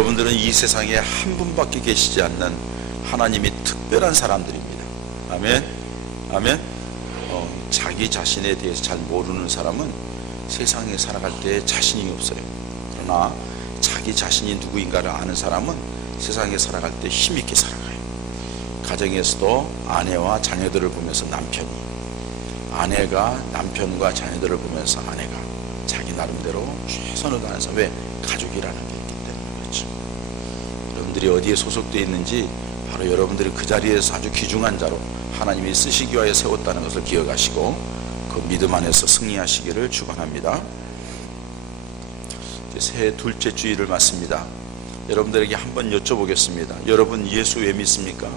여러분들은 이 세상에 한 분밖에 계시지 않는 하나님이 특별한 사람들입니다. 아멘. 아멘. 자기 자신에 대해서 잘 모르는 사람은 세상에 살아갈 때 자신이 없어요. 그러나 자기 자신이 누구인가를 아는 사람은 세상에 살아갈 때 힘있게 살아가요. 가정에서도 아내와 자녀들을 보면서 남편이, 아내가 남편과 자녀들을 보면서 아내가 자기 나름대로 최선을 다해서, 왜? 가족이라는 게 있기 때문에 그렇죠. 여러분들이 어디에 소속되어 있는지 바로 여러분들이 그 자리에서 아주 귀중한 자로 하나님이 쓰시기 위하여 세웠다는 것을 기억하시고 그 믿음 안에서 승리하시기를 축원합니다. 새해 둘째 주일을 맞습니다. 여러분들에게 한번 여쭤보겠습니다. 여러분 예수 왜 믿습니까?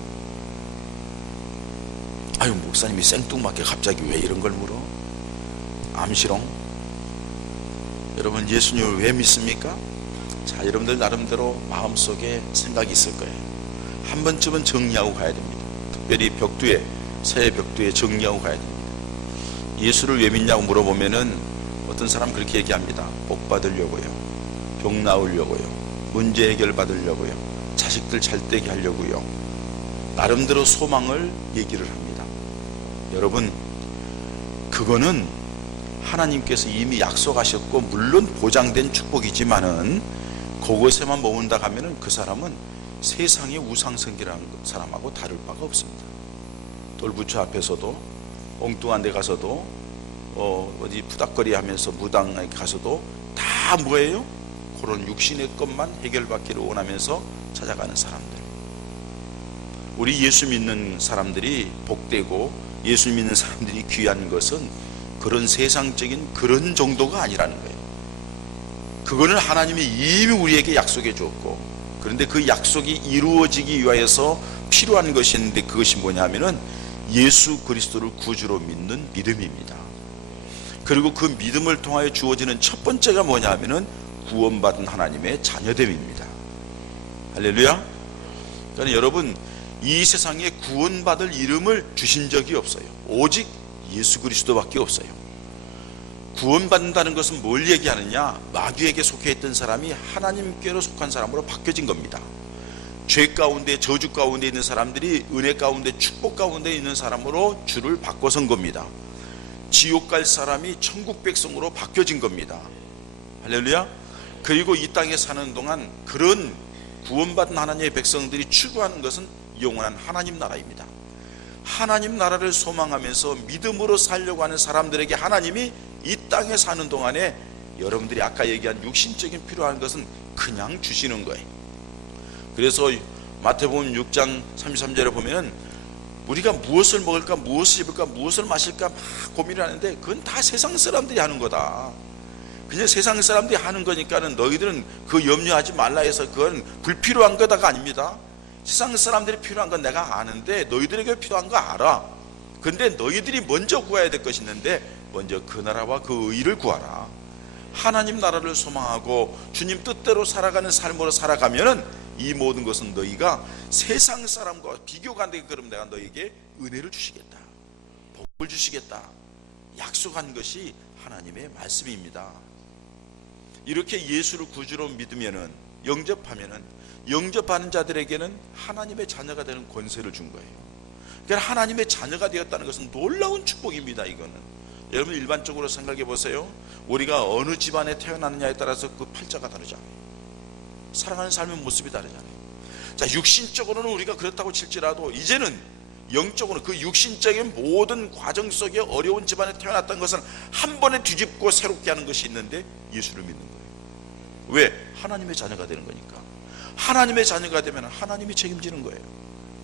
아유, 목사님이 생뚱맞게 갑자기 왜 이런 걸 물어? 암시롱? 여러분 예수님을 왜 믿습니까? 자, 여러분들 나름대로 마음속에 생각이 있을 거예요. 한 번쯤은 정리하고 가야 됩니다. 특별히 벽두에, 새해 벽두에 정리하고 가야 됩니다. 예수를 왜 믿냐고 물어보면은 어떤 사람 그렇게 얘기합니다. 복 받으려고요, 병 나으려고요, 문제 해결 받으려고요, 자식들 잘 되게 하려고요, 나름대로 소망을 얘기를 합니다. 여러분, 그거는 하나님께서 이미 약속하셨고 물론 보장된 축복이지만은 그곳에만 머문다 가면은 그 사람은 세상의 우상성기라는 사람하고 다를 바가 없습니다. 돌부처 앞에서도, 엉뚱한 데 가서도, 어디 부닥거리 하면서 무당에 가서도 다 뭐예요? 그런 육신의 것만 해결받기를 원하면서 찾아가는 사람들. 우리 예수 믿는 사람들이 복되고 예수 믿는 사람들이 귀한 것은 그런 세상적인 그런 정도가 아니라는 거예요. 그거는 하나님이 이미 우리에게 약속해 주었고, 그런데 그 약속이 이루어지기 위하여서 필요한 것이 있는데 그것이 뭐냐면은 예수 그리스도를 구주로 믿는 믿음입니다. 그리고 그 믿음을 통하여 주어지는 첫 번째가 뭐냐면은 구원받은 하나님의 자녀됨입니다. 할렐루야. 그러니까 여러분, 이 세상에 구원받을 이름을 주신 적이 없어요. 오직 예수 그리스도밖에 없어요. 구원받는다는 것은 뭘 얘기하느냐? 마귀에게 속해 있던 사람이 하나님께로 속한 사람으로 바뀌어진 겁니다. 죄 가운데, 저주 가운데 있는 사람들이 은혜 가운데, 축복 가운데 있는 사람으로 주를 바꿔선 겁니다. 지옥 갈 사람이 천국 백성으로 바뀌어진 겁니다. 할렐루야. 그리고 이 땅에 사는 동안 그런 구원받은 하나님의 백성들이 추구하는 것은 영원한 하나님 나라입니다. 하나님 나라를 소망하면서 믿음으로 살려고 하는 사람들에게 하나님이 이 땅에 사는 동안에 여러분들이 아까 얘기한 육신적인 필요한 것은 그냥 주시는 거예요. 그래서 마태복음 6장 33절에 보면은 우리가 무엇을 먹을까, 무엇을 입을까, 무엇을 마실까 막 고민을 하는데 그건 다 세상 사람들이 하는 거다. 그냥 세상 사람들이 하는 거니까는 너희들은 그 염려하지 말라 해서 그건 불필요한 거다가 아닙니다. 세상 사람들이 필요한 건 내가 아는데 너희들에게 필요한 거 알아. 근데 너희들이 먼저 구해야 될 것이 있는데 먼저 그 나라와 그 의를 구하라. 하나님 나라를 소망하고 주님 뜻대로 살아가는 삶으로 살아가면은 이 모든 것은 너희가 세상 사람과 비교가 안 되게, 그럼 내가 너희에게 은혜를 주시겠다, 복을 주시겠다 약속한 것이 하나님의 말씀입니다. 이렇게 예수를 구주로 믿으면은, 영접하면은, 영접하는 자들에게는 하나님의 자녀가 되는 권세를 준 거예요. 그러니까 하나님의 자녀가 되었다는 것은 놀라운 축복입니다. 이거는 여러분 일반적으로 생각해 보세요. 우리가 어느 집안에 태어났느냐에 따라서 그 팔자가 다르잖아요. 살아가는 삶의 모습이 다르잖아요. 자, 육신적으로는 우리가 그렇다고 칠지라도 이제는 영적으로 그 육신적인 모든 과정 속에 어려운 집안에 태어났던 것은 한 번에 뒤집고 새롭게 하는 것이 있는데 예수를 믿는 거예요. 왜? 하나님의 자녀가 되는 거니까. 하나님의 자녀가 되면 하나님이 책임지는 거예요.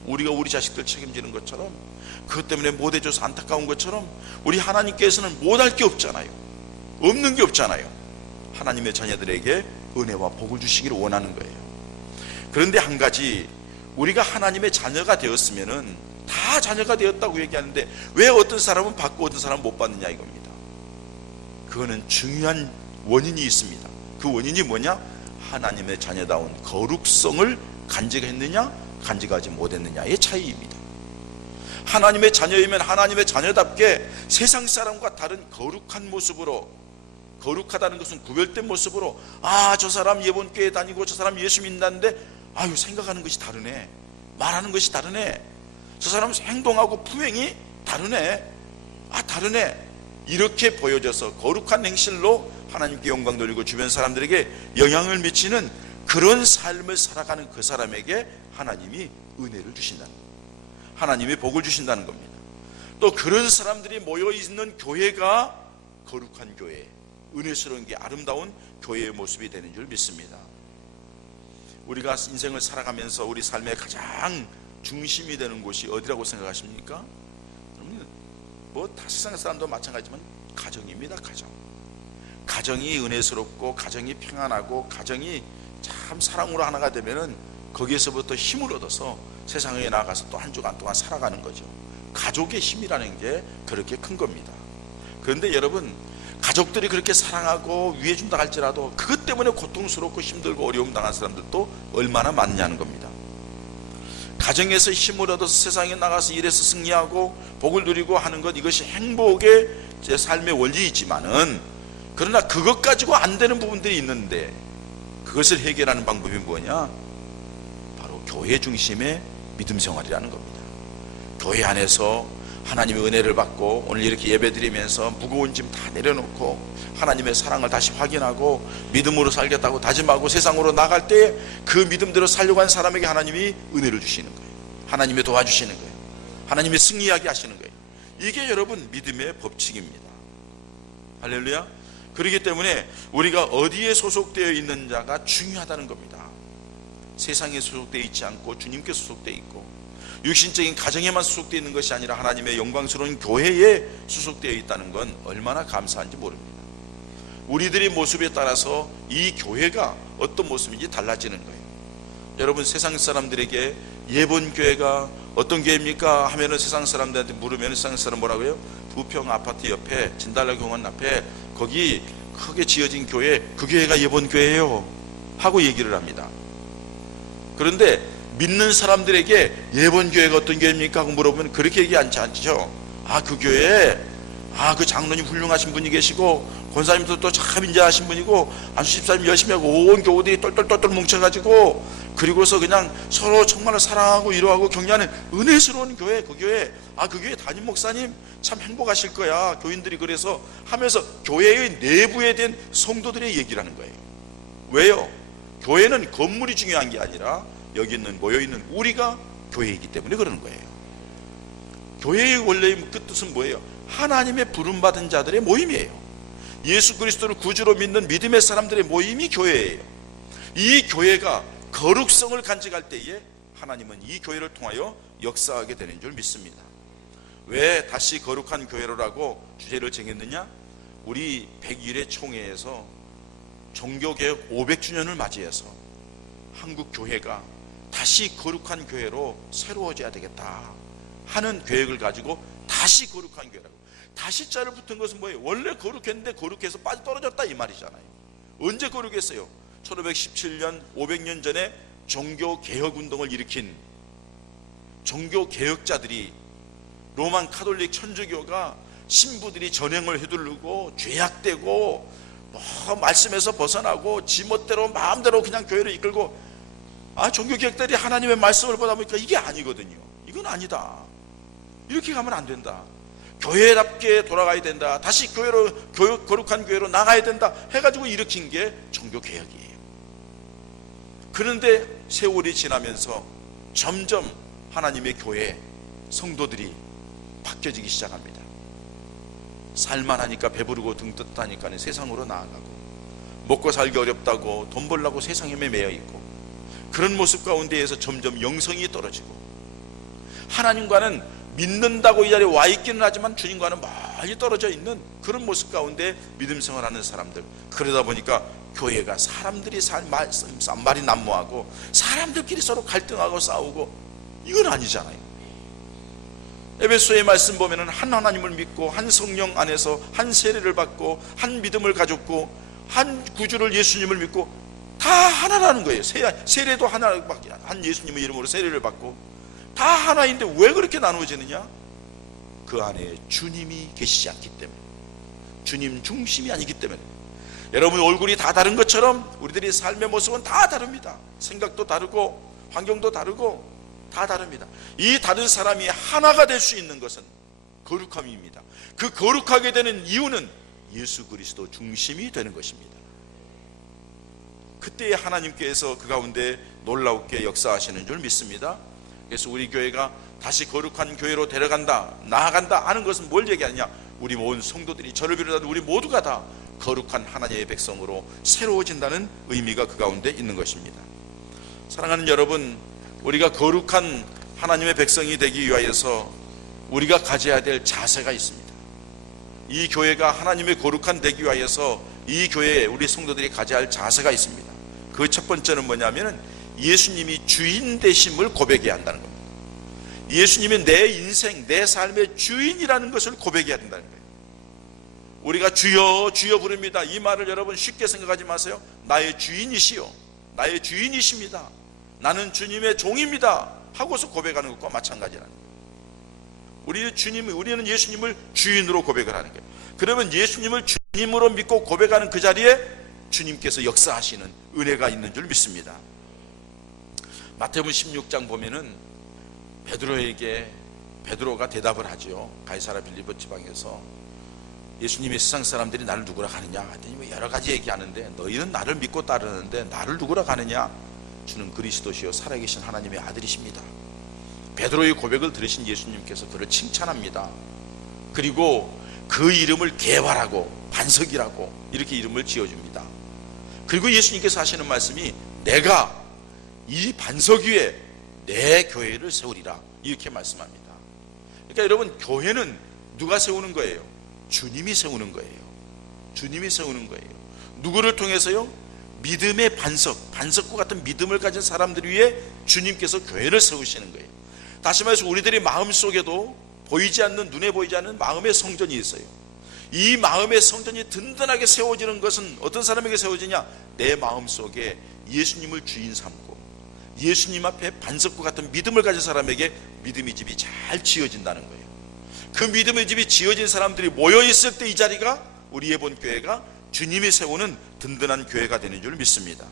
우리가 우리 자식들 책임지는 것처럼, 그것 때문에 못 해줘서 안타까운 것처럼 우리 하나님께서는 못할 게 없잖아요. 없는 게 없잖아요. 하나님의 자녀들에게 은혜와 복을 주시기를 원하는 거예요. 그런데 한 가지, 우리가 하나님의 자녀가 되었으면은 다 자녀가 되었다고 얘기하는데 왜 어떤 사람은 받고 어떤 사람은 못 받느냐 이겁니다. 그거는 중요한 원인이 있습니다. 그 원인이 뭐냐? 하나님의 자녀다운 거룩성을 간직했느냐 간직하지 못했느냐의 차이입니다. 하나님의 자녀이면 하나님의 자녀답게 세상 사람과 다른 거룩한 모습으로 거룩하다는 것은 구별된 모습으로 저 사람 예본교회 다니고 저 사람 예수 믿는다는데 생각하는 것이 다르네, 말하는 것이 다르네, 저 사람 행동하고 품행이 다르네, 다르네, 이렇게 보여져서 거룩한 행실로 하나님께 영광 돌리고 주변 사람들에게 영향을 미치는 그런 삶을 살아가는 그 사람에게 하나님이 은혜를 주신다는 겁니다. 하나님이 복을 주신다는 겁니다. 또 그런 사람들이 모여있는 교회가 거룩한 교회, 은혜스러운 게 아름다운 교회의 모습이 되는 줄 믿습니다. 우리가 인생을 살아가면서 우리 삶의 가장 중심이 되는 곳이 어디라고 생각하십니까? 다 세상 사람도 마찬가지지만 가정입니다. 가정이 은혜스럽고 가정이 평안하고 가정이 참 사랑으로 하나가 되면은 거기에서부터 힘을 얻어서 세상에 나가서 또 한 주간 동안 살아가는 거죠. 가족의 힘이라는 게 그렇게 큰 겁니다. 그런데 여러분, 가족들이 그렇게 사랑하고 위해준다 할지라도 그것 때문에 고통스럽고 힘들고 어려움 당한 사람들도 얼마나 많냐는 겁니다. 가정에서 힘을 얻어서 세상에 나가서 일해서 승리하고 복을 누리고 하는 것, 이것이 행복의 제 삶의 원리이지만은, 그러나 그것 가지고 안 되는 부분들이 있는데 그것을 해결하는 방법이 뭐냐? 바로 교회 중심의 믿음 생활이라는 겁니다. 교회 안에서 하나님의 은혜를 받고 오늘 이렇게 예배드리면서 무거운 짐 다 내려놓고 하나님의 사랑을 다시 확인하고 믿음으로 살겠다고 다짐하고 세상으로 나갈 때 그 믿음대로 살려고 한 사람에게 하나님이 은혜를 주시는 거예요. 하나님이 도와주시는 거예요. 하나님이 승리하게 하시는 거예요. 이게 여러분 믿음의 법칙입니다. 할렐루야. 그렇기 때문에 우리가 어디에 소속되어 있는 자가 중요하다는 겁니다. 세상에 소속되어 있지 않고 주님께 소속되어 있고 육신적인 가정에만 소속되어 있는 것이 아니라 하나님의 영광스러운 교회에 소속되어 있다는 건 얼마나 감사한지 모릅니다. 우리들의 모습에 따라서 이 교회가 어떤 모습인지 달라지는 거예요. 여러분, 세상 사람들에게 예본 교회가 어떤 교회입니까? 하면은 세상 사람들한테 물으면 세상 사람 뭐라고요? 부평 아파트 옆에 진달래 공원 앞에 거기 크게 지어진 교회, 그 교회가 예본 교회예요 하고 얘기를 합니다. 그런데 믿는 사람들에게 예본 교회가 어떤 교회입니까? 하고 물어보면 그렇게 얘기하지 않죠. 그 교회에 그 장로님 훌륭하신 분이 계시고 권사님도 또 참 인자하신 분이고 안수집사님 열심히 하고 온 교우들이 똘똘똘똘 뭉쳐가지고 그리고서 그냥 서로 정말 사랑하고 위로하고 격려하는 은혜스러운 교회, 그 교회, 그 교회 담임 목사님 참 행복하실 거야, 교인들이 그래서 하면서 교회의 내부에 대한 성도들의 얘기를 하는 거예요. 왜요? 교회는 건물이 중요한 게 아니라 여기 있는 모여있는 우리가 교회이기 때문에 그러는 거예요. 교회의 원래의 끝뜻은 뭐예요? 하나님의 부름받은 자들의 모임이에요. 예수 그리스도를 구주로 믿는 믿음의 사람들의 모임이 교회예요. 이 교회가 거룩성을 간직할 때에 하나님은 이 교회를 통하여 역사하게 되는 줄 믿습니다. 왜 다시 거룩한 교회로라고 주제를 정했느냐? 우리 100일의 총회에서 종교개혁 500주년을 맞이해서 한국 교회가 다시 거룩한 교회로 새로워져야 되겠다 하는 계획을 가지고 다시 거룩한 교회라고. 다시 자를 붙은 것은 뭐예요? 원래 거룩했는데 거룩해서 빠져 떨어졌다 이 말이잖아요. 언제 거룩했어요? 1517년 500년 전에 종교개혁운동을 일으킨 종교개혁자들이, 로만 카톨릭 천주교가 신부들이 전행을 휘두르고 죄악되고 말씀에서 벗어나고 지멋대로 마음대로 그냥 교회를 이끌고 종교개혁자들이 하나님의 말씀을 보다 보니까 이게 아니거든요. 이건 아니다. 이렇게 가면 안 된다. 교회답게 돌아가야 된다. 다시 교회로 거룩한 교회로 나가야 된다 해가지고 일으킨 게 종교개혁이에요. 그런데 세월이 지나면서 점점 하나님의 교회 성도들이 바뀌어지기 시작합니다. 살만하니까 배부르고 등 뜯다니까 세상으로 나아가고, 먹고 살기 어렵다고 돈 벌려고 세상에 매여 있고, 그런 모습 가운데에서 점점 영성이 떨어지고, 하나님과는 믿는다고 이 자리에 와 있기는 하지만 주님과는 멀리 떨어져 있는 그런 모습 가운데 믿음 생활하는 사람들. 그러다 보니까 교회가 사람들이 말이 난무하고 사람들끼리 서로 갈등하고 싸우고, 이건 아니잖아요. 에베소의 말씀 보면은 한 하나님을 믿고 한 성령 안에서 한 세례를 받고 한 믿음을 가졌고 한 구주를 예수님을 믿고 다 하나라는 거예요. 세례도 하나밖에, 한 예수님의 이름으로 세례를 받고 다 하나인데 왜 그렇게 나누어지느냐? 그 안에 주님이 계시지 않기 때문에, 주님 중심이 아니기 때문에, 여러분 얼굴이 다 다른 것처럼 우리들이 삶의 모습은 다 다릅니다. 생각도 다르고 환경도 다르고 다 다릅니다. 이 다른 사람이 하나가 될 수 있는 것은 거룩함입니다. 그 거룩하게 되는 이유는 예수 그리스도 중심이 되는 것입니다. 그때에 하나님께서 그 가운데 놀랍게 역사하시는 줄 믿습니다. 그래서 우리 교회가 다시 거룩한 교회로 데려간다, 나아간다 하는 것은 뭘 얘기하느냐? 우리 모든 성도들이, 저를 비롯한 우리 모두가 다 거룩한 하나님의 백성으로 새로워진다는 의미가 그 가운데 있는 것입니다. 사랑하는 여러분, 우리가 거룩한 하나님의 백성이 되기 위하여서 우리가 가져야 될 자세가 있습니다. 이 교회가 하나님의 거룩한 되기 위하여서 이 교회에 우리 성도들이 가져야 할 자세가 있습니다. 그 첫 번째는 뭐냐면 예수님이 주인 되심을 고백해야 한다는 겁니다. 예수님이 내 인생, 내 삶의 주인이라는 것을 고백해야 된다는 거예요. 우리가 주여 주여 부릅니다. 이 말을 여러분 쉽게 생각하지 마세요. 나의 주인이시요, 나의 주인이십니다, 나는 주님의 종입니다 하고서 고백하는 것과 마찬가지라는 거예요. 우리는 예수님을 주인으로 고백을 하는 거예요. 그러면 예수님을 주님으로 믿고 고백하는 그 자리에 주님께서 역사하시는 은혜가 있는 줄 믿습니다. 마태복음 16장 보면은 베드로가 대답을 하죠. 가이사랴 빌립보 지방에서 예수님이 세상 사람들이 나를 누구라 하느냐 하더니 여러 가지 얘기하는데 너희는 나를 믿고 따르는데 나를 누구라 하느냐? 주는 그리스도시요 살아계신 하나님의 아들이십니다. 베드로의 고백을 들으신 예수님께서 그를 칭찬합니다. 그리고 그 이름을 개활하고 반석이라고 이렇게 이름을 지어줍니다. 그리고 예수님께서 하시는 말씀이 내가 이 반석 위에 내 교회를 세우리라 이렇게 말씀합니다. 그러니까 여러분, 교회는 누가 세우는 거예요? 주님이 세우는 거예요. 주님이 세우는 거예요. 누구를 통해서요? 믿음의 반석과 같은 믿음을 가진 사람들 위에 주님께서 교회를 세우시는 거예요. 다시 말해서 우리들의 마음속에도 보이지 않는, 눈에 보이지 않는 마음의 성전이 있어요. 이 마음의 성전이 든든하게 세워지는 것은 어떤 사람에게 세워지냐? 내 마음속에 예수님을 주인 삼고 예수님 앞에 반석과 같은 믿음을 가진 사람에게 믿음의 집이 잘 지어진다는 거예요. 그 믿음의 집이 지어진 사람들이 모여있을 때 이 자리가 우리의 본 교회가 주님이 세우는 든든한 교회가 되는 줄 믿습니다.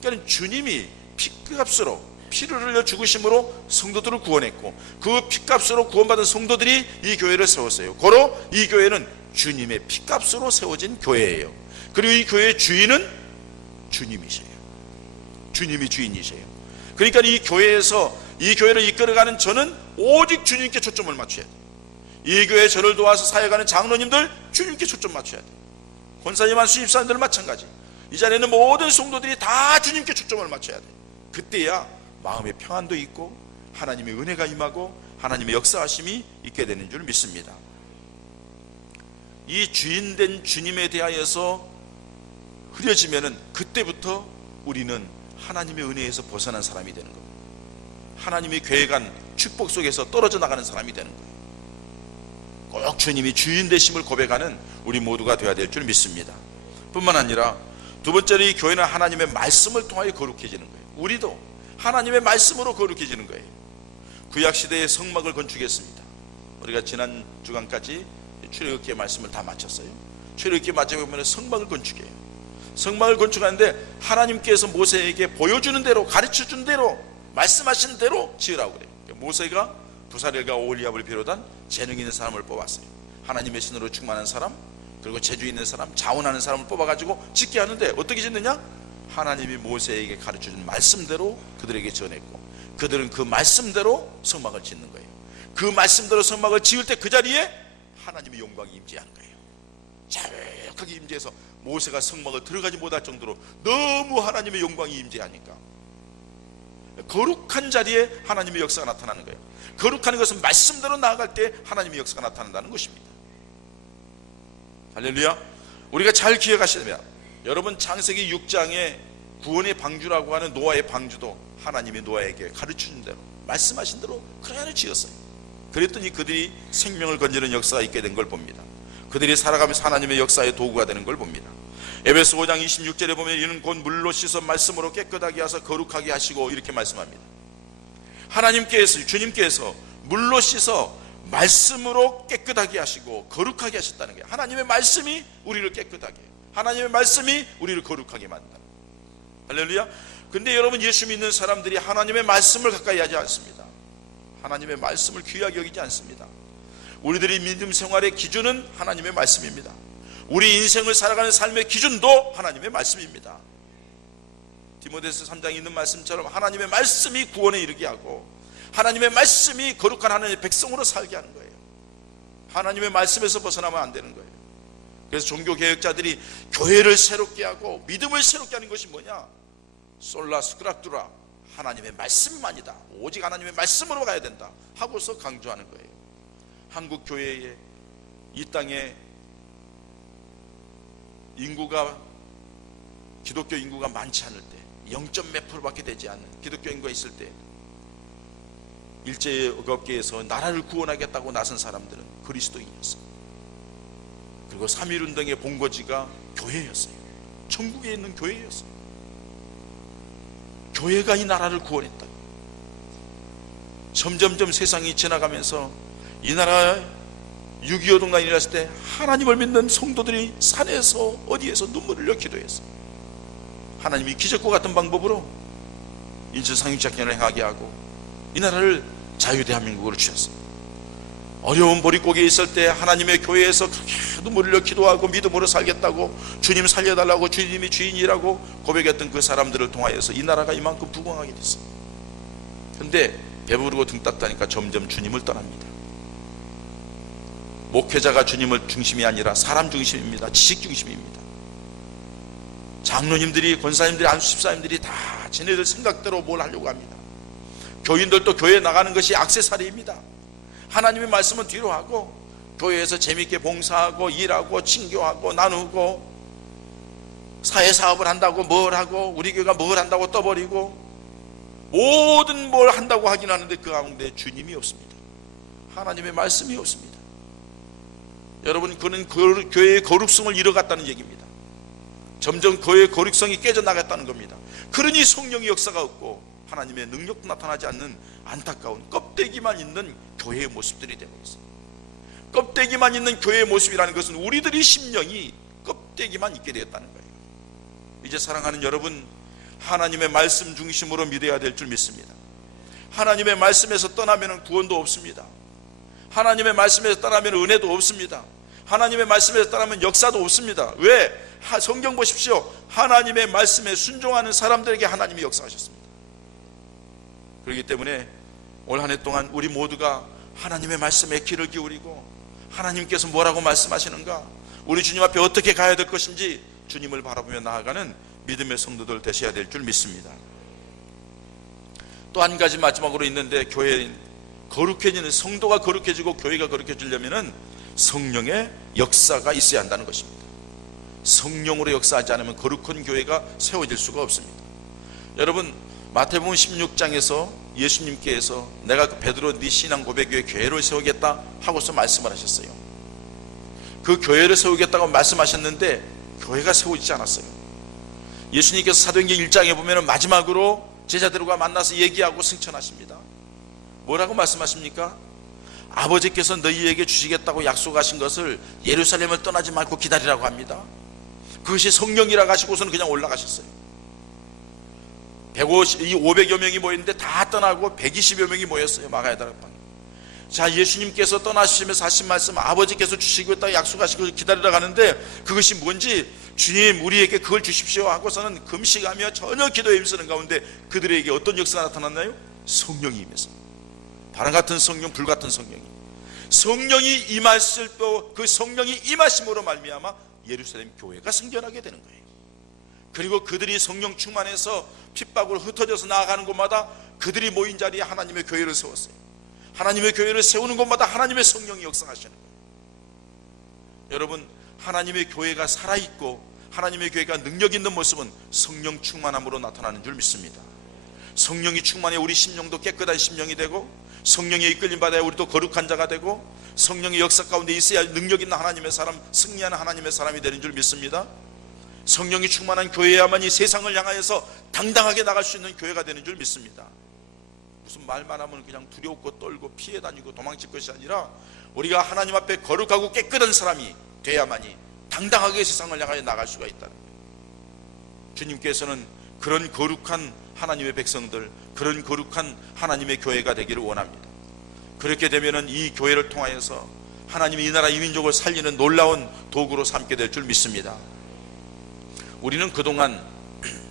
그러니까 주님이 피값으로 피를 흘려 죽으심으로 성도들을 구원했고 그 피값으로 구원받은 성도들이 이 교회를 세웠어요. 고로 이 교회는 주님의 피값으로 세워진 교회예요. 그리고 이 교회의 주인은 주님이세요. 주님이 주인이세요. 그러니까 이 교회에서 이 교회를 이끌어가는 저는 오직 주님께 초점을 맞춰야 돼요. 이 교회에 저를 도와서 사역하는 장로님들 주님께 초점 맞춰야 돼요. 권사님한 수집사님들 마찬가지. 이 자리에는 모든 성도들이 다 주님께 초점을 맞춰야 돼요. 그때야 마음의 평안도 있고 하나님의 은혜가 임하고 하나님의 역사하심이 있게 되는 줄 믿습니다. 이 주인된 주님에 대하여서 흐려지면은 그때부터 우리는 하나님의 은혜에서 벗어난 사람이 되는 겁니다. 하나님의 계획한 축복 속에서 떨어져 나가는 사람이 되는 거예요. 꼭 주님이 주인 되심을 고백하는 우리 모두가 되어야 될 줄 믿습니다. 뿐만 아니라 두 번째로 이 교회는 하나님의 말씀을 통하여 거룩해지는 거예요. 우리도 하나님의 말씀으로 거룩해지는 거예요. 구약시대의 성막을 건축했습니다. 우리가 지난 주간까지 출애굽기의 말씀을 다 마쳤어요. 출애굽기 마지막에 성막을 건축해요. 성막을 건축하는데 하나님께서 모세에게 보여주는 대로, 가르쳐준 대로, 말씀하신 대로 지으라고 그래요. 모세가 부사렐과 오홀리압을 비롯한 재능 있는 사람을 뽑았어요. 하나님의 신으로 충만한 사람, 그리고 재주 있는 사람, 자원하는 사람을 뽑아가지고 짓게 하는데 어떻게 짓느냐? 하나님이 모세에게 가르쳐준 말씀대로 그들에게 전했고 그들은 그 말씀대로 성막을 짓는 거예요. 그 말씀대로 성막을 지을 때 그 자리에 하나님의 영광이 임재하는 거예요. 자력하게 임재해서 모세가 성막을 들어가지 못할 정도로 너무 하나님의 영광이 임재하니까 거룩한 자리에 하나님의 역사가 나타나는 거예요. 거룩한 것은 말씀대로 나아갈 때 하나님의 역사가 나타난다는 것입니다. 할렐루야. 우리가 잘 기억하시면 여러분 창세기 6장에 구원의 방주라고 하는 노아의 방주도 하나님이 노아에게 가르쳐준 대로 말씀하신 대로 그대로 지었어요. 그랬더니 그들이 생명을 건지는 역사가 있게 된 걸 봅니다. 그들이 살아가면서 하나님의 역사의 도구가 되는 걸 봅니다. 에베소 5장 26절에 보면 이는 곧 물로 씻어 말씀으로 깨끗하게 하사 거룩하게 하시고 이렇게 말씀합니다. 하나님께서, 주님께서 물로 씻어 말씀으로 깨끗하게 하시고 거룩하게 하셨다는 거예요. 하나님의 말씀이 우리를 깨끗하게 해요. 하나님의 말씀이 우리를 거룩하게 만든다. 할렐루야. 근데 여러분, 예수 믿는 사람들이 하나님의 말씀을 가까이 하지 않습니다. 하나님의 말씀을 귀하게 여기지 않습니다. 우리들이 믿음 생활의 기준은 하나님의 말씀입니다. 우리 인생을 살아가는 삶의 기준도 하나님의 말씀입니다. 디모데서 3장에 있는 말씀처럼 하나님의 말씀이 구원에 이르게 하고 하나님의 말씀이 거룩한 하나님의 백성으로 살게 하는 거예요. 하나님의 말씀에서 벗어나면 안 되는 거예요. 그래서 종교개혁자들이 교회를 새롭게 하고 믿음을 새롭게 하는 것이 뭐냐? 솔라 스크락두라, 하나님의 말씀만이다, 오직 하나님의 말씀으로 가야 된다 하고서 강조하는 거예요. 한국 교회에, 이 땅에 인구가, 기독교 인구가 많지 않을 때, 0. 몇 %밖에 되지 않는 기독교 인구가 있을 때 일제업계에서 나라를 구원하겠다고 나선 사람들은 그리스도인이었어요. 그리고 3.1운동의 본거지가 교회였어요. 천국에 있는 교회였어요. 교회가 이 나라를 구원했다. 점점점 세상이 지나가면서 이 나라 6.25 동란이 일어났을 때 하나님을 믿는 성도들이 산에서 어디에서 눈물을 흘려 기도했어요. 하나님이 기적과 같은 방법으로 인천상륙작전을 행하게 하고 이 나라를 자유대한민국으로 주셨어요. 어려운 보릿고기에 있을 때 하나님의 교회에서 그렇게 눈물을 흘려 기도하고 믿음으로 살겠다고, 주님 살려달라고, 주님이 주인이라고 고백했던 그 사람들을 통하여서 이 나라가 이만큼 부강하게 됐어요. 그런데 배부르고 등 땄다니까 점점 주님을 떠납니다. 목회자가 주님을 중심이 아니라 사람 중심입니다. 지식 중심입니다. 장로님들이, 권사님들이, 안수집사님들이 다 지네들 생각대로 뭘 하려고 합니다. 교인들도 교회에 나가는 것이 액세서리입니다. 하나님의 말씀은 뒤로 하고 교회에서 재밌게 봉사하고 일하고 친교하고 나누고 사회사업을 한다고 뭘 하고 우리 교회가 뭘 한다고 떠버리고 모든 뭘 한다고 하긴 하는데 그 가운데 주님이 없습니다. 하나님의 말씀이 없습니다. 여러분, 그는 교회의 거룩성을 잃어갔다는 얘기입니다. 점점 교회의 거룩성이 깨져나갔다는 겁니다. 그러니 성령의 역사가 없고 하나님의 능력도 나타나지 않는 안타까운 껍데기만 있는 교회의 모습들이 되고 있습니다. 껍데기만 있는 교회의 모습이라는 것은 우리들의 심령이 껍데기만 있게 되었다는 거예요. 이제 사랑하는 여러분, 하나님의 말씀 중심으로 믿어야 될 줄 믿습니다. 하나님의 말씀에서 떠나면 구원도 없습니다. 하나님의 말씀에서 떠나면 은혜도 없습니다. 하나님의 말씀에서 떠나면 역사도 없습니다. 왜? 성경 보십시오. 하나님의 말씀에 순종하는 사람들에게 하나님이 역사하셨습니다. 그렇기 때문에 올 한 해 동안 우리 모두가 하나님의 말씀에 귀를 기울이고 하나님께서 뭐라고 말씀하시는가, 우리 주님 앞에 어떻게 가야 될 것인지 주님을 바라보며 나아가는 믿음의 성도들 되셔야 될 줄 믿습니다. 또 한 가지 마지막으로 있는데, 교회 거룩해지는, 성도가 거룩해지고 교회가 거룩해지려면 성령의 역사가 있어야 한다는 것입니다. 성령으로 역사하지 않으면 거룩한 교회가 세워질 수가 없습니다. 여러분, 마태복음 16장에서 예수님께서 내가 베드로 네 신앙 고백 위에 교회를 세우겠다 하고서 말씀을 하셨어요. 그 교회를 세우겠다고 말씀하셨는데 교회가 세워지지 않았어요. 예수님께서 사도행전 1장에 보면 마지막으로 제자들과 만나서 얘기하고 승천하십니다. 뭐라고 말씀하십니까? 아버지께서 너희에게 주시겠다고 약속하신 것을 예루살렘을 떠나지 말고 기다리라고 합니다. 그것이 성령이라고 하시고서는 그냥 올라가셨어요. 500여 명이 모였는데 다 떠나고 120여 명이 모였어요. 마가야 다락방. 자, 예수님께서 떠나시면서 하신 말씀, 아버지께서 주시겠다고 약속하신 것을 기다리러 가는데 그것이 뭔지, 주님 우리에게 그걸 주십시오 하고서는 금식하며 전혀 기도에 힘쓰는 가운데 그들에게 어떤 역사가 나타났나요? 성령이 임해서. 바람 같은 성령, 불 같은 성령이 임했을 때 그 성령이 임하심으로 말미암아 예루살렘 교회가 생겨나게 되는 거예요. 그리고 그들이 성령 충만해서 핍박으로 흩어져서 나아가는 곳마다 그들이 모인 자리에 하나님의 교회를 세웠어요. 하나님의 교회를 세우는 곳마다 하나님의 성령이 역사하시는 거예요. 여러분, 하나님의 교회가 살아있고 하나님의 교회가 능력 있는 모습은 성령 충만함으로 나타나는 줄 믿습니다. 성령이 충만해 우리 심령도 깨끗한 심령이 되고, 성령의 이끌림 받아야 우리도 거룩한 자가 되고, 성령의 역사 가운데 있어야 능력 있는 하나님의 사람, 승리하는 하나님의 사람이 되는 줄 믿습니다. 성령이 충만한 교회야만 이 세상을 향하여서 당당하게 나갈 수 있는 교회가 되는 줄 믿습니다. 무슨 말만 하면 그냥 두려웠고 떨고 피해 다니고 도망칠 것이 아니라 우리가 하나님 앞에 거룩하고 깨끗한 사람이 돼야만이 당당하게 세상을 향하여 나갈 수가 있다는 거예요. 주님께서는 그런 거룩한 하나님의 백성들, 그런 거룩한 하나님의 교회가 되기를 원합니다. 그렇게 되면은 이 교회를 통하여서 하나님이 이 나라 이 민족을 살리는 놀라운 도구로 삼게 될 줄 믿습니다. 우리는 그동안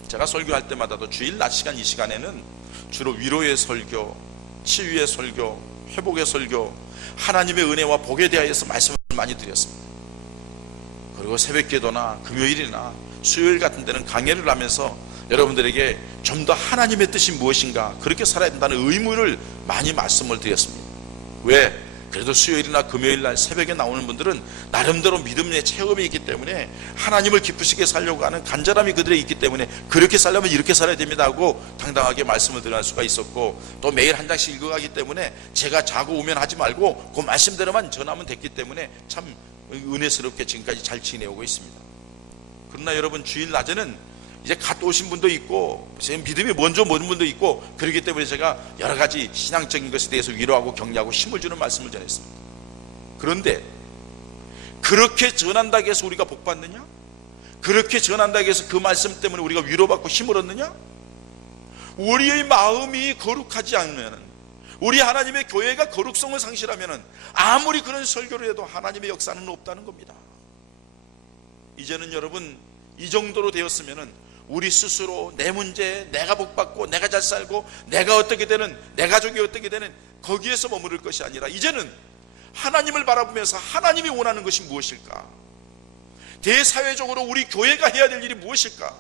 제가 설교할 때마다도 주일 낮 시간 이 시간에는 주로 위로의 설교, 치유의 설교, 회복의 설교, 하나님의 은혜와 복에 대하여서 말씀을 많이 드렸습니다. 그리고 새벽기도나 금요일이나 수요일 같은 데는 강해를 하면서 여러분들에게 좀 더 하나님의 뜻이 무엇인가, 그렇게 살아야 된다는 의무를 많이 말씀을 드렸습니다. 왜? 그래도 수요일이나 금요일날 새벽에 나오는 분들은 나름대로 믿음의 체험이 있기 때문에 하나님을 기쁘시게 살려고 하는 간절함이 그들에 있기 때문에 그렇게 살려면 이렇게 살아야 됩니다 하고 당당하게 말씀을 드릴 수가 있었고, 또 매일 한 장씩 읽어가기 때문에 제가 자고 오면 하지 말고 그 말씀대로만 전하면 됐기 때문에 참 은혜스럽게 지금까지 잘 지내오고 있습니다. 그러나 여러분, 주일 낮에는 이제 갓 오신 분도 있고 믿음이 먼저 오는 분도 있고, 그렇기 때문에 제가 여러 가지 신앙적인 것에 대해서 위로하고 격려하고 힘을 주는 말씀을 전했습니다. 그런데 그렇게 전한다고 해서 우리가 복 받느냐? 그렇게 전한다고 해서 그 말씀 때문에 우리가 위로받고 힘을 얻느냐? 우리의 마음이 거룩하지 않으면, 우리 하나님의 교회가 거룩성을 상실하면 아무리 그런 설교를 해도 하나님의 역사는 없다는 겁니다. 이제는 여러분, 이 정도로 되었으면은 우리 스스로 내 문제, 내가 복받고 내가 잘 살고 내가 어떻게 되는, 내 가족이 어떻게 되는, 거기에서 머무를 것이 아니라 이제는 하나님을 바라보면서 하나님이 원하는 것이 무엇일까? 대사회적으로 우리 교회가 해야 될 일이 무엇일까?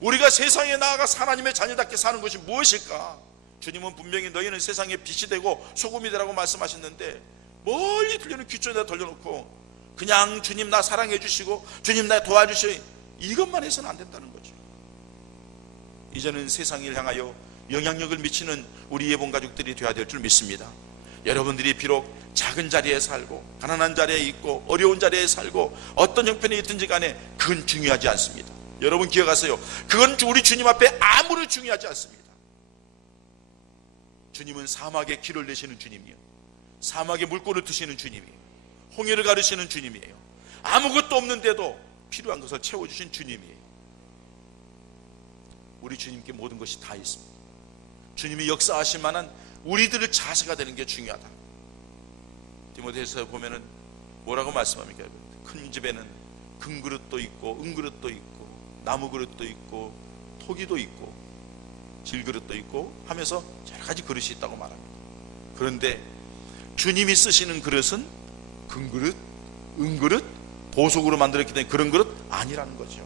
우리가 세상에 나아가서 하나님의 자녀답게 사는 것이 무엇일까? 주님은 분명히 너희는 세상의 빛이 되고 소금이 되라고 말씀하셨는데, 멀리 들리는 귀쪽에다 돌려놓고 그냥 주님 나 사랑해 주시고 주님 나 도와주시고 이것만 해서는 안 된다는 거죠. 이제는 세상을 향하여 영향력을 미치는 우리 예본 가족들이 되어야 될 줄 믿습니다. 여러분들이 비록 작은 자리에 살고 가난한 자리에 있고 어려운 자리에 살고 어떤 형편에 있든지 간에 그건 중요하지 않습니다. 여러분 기억하세요. 그건 우리 주님 앞에 아무리 중요하지 않습니다. 주님은 사막에 길을 내시는 주님이에요. 사막에 물꼬를 트시는 주님이에요. 홍해를 가르시는 주님이에요. 아무것도 없는데도 필요한 것을 채워주신 주님이에요. 우리 주님께 모든 것이 다 있습니다. 주님이 역사하실 만한 우리들의 자세가 되는 게 중요하다. 디모데후서 보면은 뭐라고 말씀합니까? 큰 집에는 금그릇도 있고 은그릇도 있고 나무그릇도 있고 토기도 있고 질그릇도 있고 하면서 여러 가지 그릇이 있다고 말합니다. 그런데 주님이 쓰시는 그릇은 금그릇, 은그릇, 보석으로 만들었기 때문에 그런 그릇 아니라는 거죠.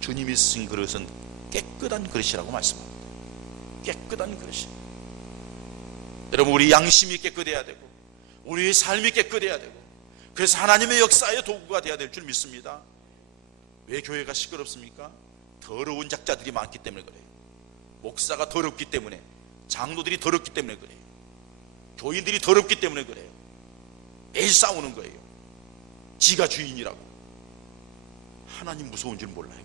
주님이 쓰신 그릇은 깨끗한 그릇이라고 말씀합니다. 깨끗한 그릇이. 여러분, 우리 양심이 깨끗해야 되고 우리의 삶이 깨끗해야 되고, 그래서 하나님의 역사의 도구가 되어야 될 줄 믿습니다. 왜 교회가 시끄럽습니까? 더러운 작자들이 많기 때문에 그래요. 목사가 더럽기 때문에, 장로들이 더럽기 때문에 그래요. 교인들이 더럽기 때문에 그래요. 매일 싸우는 거예요. 지가 주인이라고. 하나님 무서운 줄 몰라요.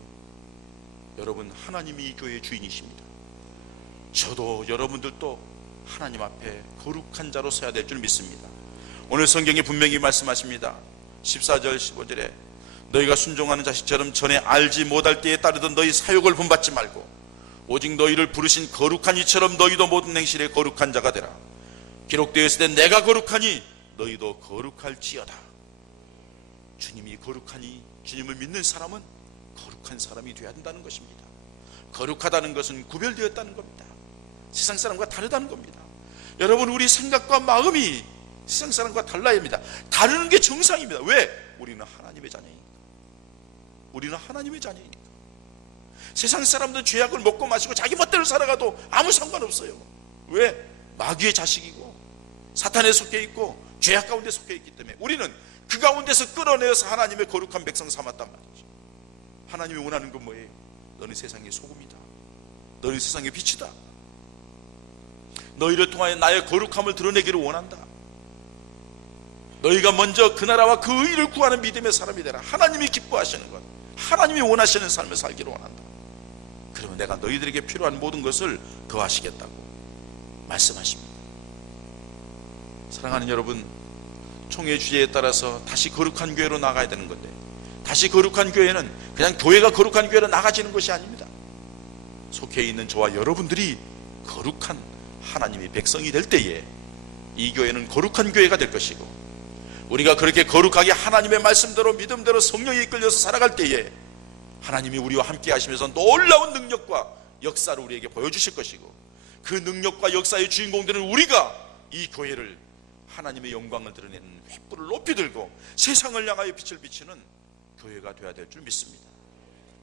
여러분, 하나님이 이 교회의 주인이십니다. 저도 여러분들도 하나님 앞에 거룩한 자로 서야 될 줄 믿습니다. 오늘 성경에 분명히 말씀하십니다. 14절 15절에 너희가 순종하는 자식처럼 전에 알지 못할 때에 따르던 너희 사욕을 본받지 말고 오직 너희를 부르신 거룩한 이처럼 너희도 모든 행실에 거룩한 자가 되라. 기록되었을 때 내가 거룩하니 너희도 거룩할지어다. 주님이 거룩하니 주님을 믿는 사람은 거룩한 사람이 되어야 한다는 것입니다. 거룩하다는 것은 구별되었다는 겁니다. 세상 사람과 다르다는 겁니다. 여러분, 우리 생각과 마음이 세상 사람과 달라야 합니다. 다르는 게 정상입니다. 왜? 우리는 하나님의 자녀이니까. 우리는 하나님의 자녀이니까. 세상 사람들은 죄악을 먹고 마시고 자기 멋대로 살아가도 아무 상관없어요. 왜? 마귀의 자식이고 사탄에 속해 있고 죄악 가운데 속해 있기 때문에 우리는 그 가운데서 끌어내어서 하나님의 거룩한 백성 삼았단 말이죠. 하나님이 원하는 건 뭐예요? 너는 세상의 소금이다. 너는 세상의 빛이다. 너희를 통하여 나의 거룩함을 드러내기를 원한다. 너희가 먼저 그 나라와 그 의를 구하는 믿음의 사람이 되라. 하나님이 기뻐하시는 것, 하나님이 원하시는 삶을 살기를 원한다. 그러면 내가 너희들에게 필요한 모든 것을 더하시겠다고 말씀하십니다. 사랑하는 여러분, 총회 주제에 따라서 다시 거룩한 교회로 나가야 되는 건데 다시 거룩한 교회는 그냥 교회가 거룩한 교회로 나가지는 것이 아닙니다. 속해 있는 저와 여러분들이 거룩한 하나님의 백성이 될 때에 이 교회는 거룩한 교회가 될 것이고, 우리가 그렇게 거룩하게 하나님의 말씀대로 믿음대로 성령에 이끌려서 살아갈 때에 하나님이 우리와 함께 하시면서 놀라운 능력과 역사를 우리에게 보여주실 것이고, 그 능력과 역사의 주인공들은 우리가 이 교회를 하나님의 영광을 드러내는 횃불을 높이 들고 세상을 향하여 빛을 비치는 교회가 되어야 될 줄 믿습니다.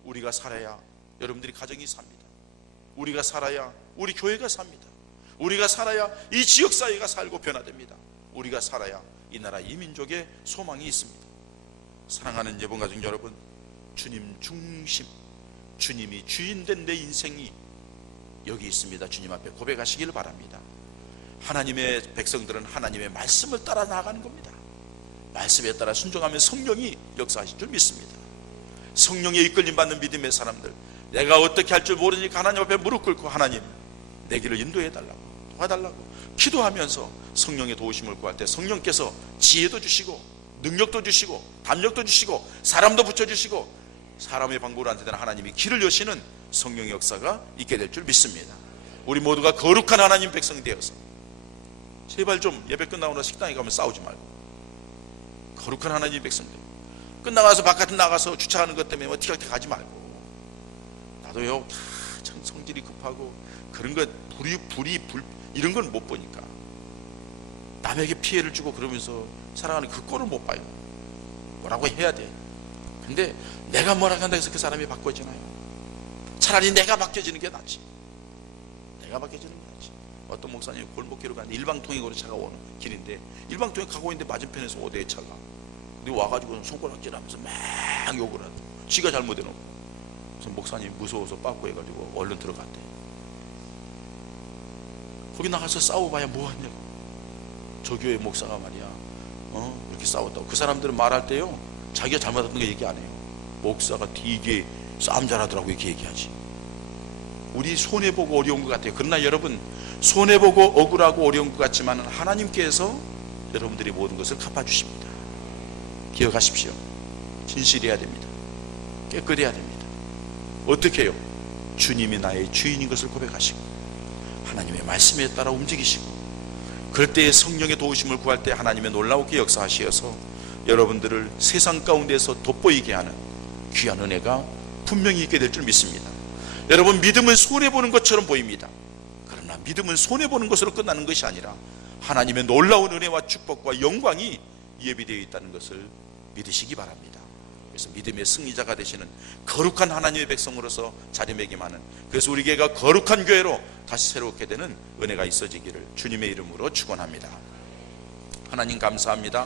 우리가 살아야 여러분들이 가정이 삽니다. 우리가 살아야 우리 교회가 삽니다. 우리가 살아야 이 지역사회가 살고 변화됩니다. 우리가 살아야 이 나라 이 민족의 소망이 있습니다. 사랑하는 예봉가족 여러분, 주님 중심, 주님이 주인된 내 인생이 여기 있습니다. 주님 앞에 고백하시길 바랍니다. 하나님의 백성들은 하나님의 말씀을 따라 나아가는 겁니다. 말씀에 따라 순종하면 성령이 역사하실 줄 믿습니다. 성령에 이끌림 받는 믿음의 사람들, 내가 어떻게 할 줄 모르니까 하나님 앞에 무릎 꿇고 하나님 내 길을 인도해 달라고, 도와달라고 기도하면서 성령의 도우심을 구할 때 성령께서 지혜도 주시고 능력도 주시고 담력도 주시고 사람도 붙여주시고 사람의 방법으로 안 되는 하나님이 길을 여시는 성령의 역사가 있게 될 줄 믿습니다. 우리 모두가 거룩한 하나님 백성이 되어서 제발 좀 예배 끝나고 나서 식당에 가면 싸우지 말고, 거룩한 하나님 백성들 끝나가서 바깥에 나가서 주차하는 것 때문에 뭐 티격태격 하지 말고, 나도요 참 성질이 급하고 그런 것 불 이런 건 못 보니까 남에게 피해를 주고 그러면서 살아가는 그 꼴을 못 봐요. 뭐라고 해야 돼. 근데 내가 뭐라고 한다 해서 그 사람이 바꿔지나요? 차라리 내가 바뀌어지는 게 낫지. 내가 바뀌어지는 게 낫지. 어떤 목사님이 골목길로 가는데 일방통행으로 차가 오는 길인데 일방통행 가고 있는데 맞은편에서 5대의 차가 근데 와가지고 손가락질하면서 막 욕을 하고 지가 잘못해놓고, 그래서 목사님이 무서워서 빠꾸 해가지고 얼른 들어갔대. 거기 나가서 싸워봐야 뭐하냐고. 저 교회 목사가 말이야 이렇게 싸웠다고. 그 사람들은 말할 때요 자기가 잘못했던 거 얘기 안 해요. 목사가 되게 싸움 잘하더라고 이렇게 얘기하지. 우리 손해보고 어려운 것 같아요. 그러나 여러분, 손해보고 억울하고 어려운 것 같지만 하나님께서 여러분들이 모든 것을 갚아주십니다. 기억하십시오. 진실해야 됩니다. 깨끗해야 됩니다. 어떻게 해요? 주님이 나의 주인인 것을 고백하시고 하나님의 말씀에 따라 움직이시고, 그럴 때에 성령의 도우심을 구할 때 하나님의 놀라우게 역사하시어서 여러분들을 세상 가운데서 돋보이게 하는 귀한 은혜가 분명히 있게 될 줄 믿습니다. 여러분, 믿음은 손해보는 것처럼 보입니다. 그러나 믿음은 손해보는 것으로 끝나는 것이 아니라 하나님의 놀라운 은혜와 축복과 영광이 예비되어 있다는 것을 믿으시기 바랍니다. 그래서 믿음의 승리자가 되시는 거룩한 하나님의 백성으로서 자리매김하는, 그래서 우리 교회가 거룩한 교회로 다시 새롭게 되는 은혜가 있어지기를 주님의 이름으로 축원합니다. 하나님 감사합니다.